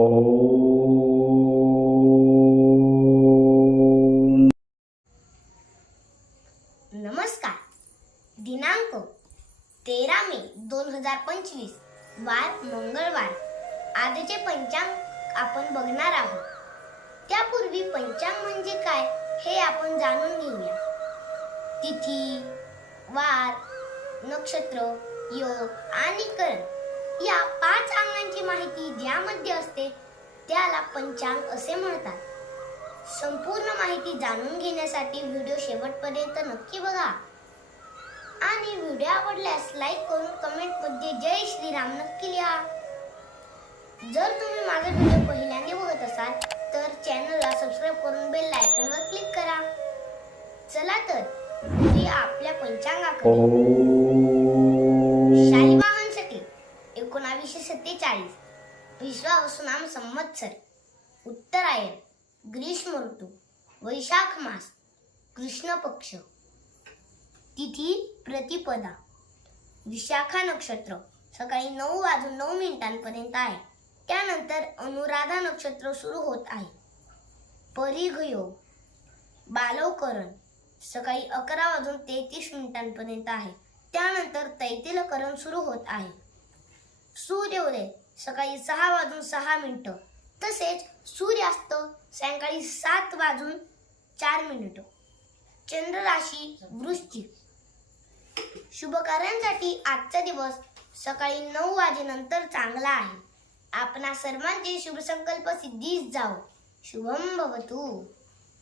ओम. नमस्कार. दिनांक तेरा मे दोन हजार पंचवीस वार मंगळवार. आजचे पंचांग आपण बघणार आहोत. त्यापूर्वी पंचांग म्हणजे काय हे आपण जाणून घेऊया. तिथी वार नक्षत्र योग आणि करण. माहिती ज्यामध्ये असते त्याला पंचांग असे म्हणतात. संपूर्ण माहिती जाणून घेण्यासाठी व्हिडिओ शेवटपर्यंत नक्की बघा. आणि व्हिडिओ आवडल्यास लाईक करून कमेंटमध्ये जय श्रीराम नक्की लिहा. जर तुम्ही माझा व्हिडिओ पहिल्यांदा बघत असाल तर चॅनलला सबस्क्राईब करून बेल आयकॉनवर क्लिक करा. चला तर आपल्या पंचांगाकडे. एकोणावीसशे विश्वा विश्वावसुनाम संवत्सर उत्तरायण ग्रीष्म ऋतू वैशाख मास कृष्ण पक्ष तिथी प्रतिपदा. विशाखा नक्षत्र सकाळी नऊ वाजून नऊ मिनिटांपर्यंत आहे. त्यानंतर अनुराधा नक्षत्र सुरू होत आहे. परिघयोग. बालवकरण सकाळी अकरा वाजून तेहतीस मिनिटांपर्यंत आहे. त्यानंतर तैतिलकरण सुरू होत आहे. सूर्योदय सकाळी सहा वाजून सहा मिनिटं. तसेच सूर्यास्त सायंकाळी सात वाजून चार मिनिटं. चंद्र राशी वृश्चिक. शुभकार्यांसाठी आजचा दिवस सकाळी नऊ वाजेनंतर चांगला आहे. आपणा सर्वांचे शुभसंकल्प सिद्धीस जाओ शुभम भवतू.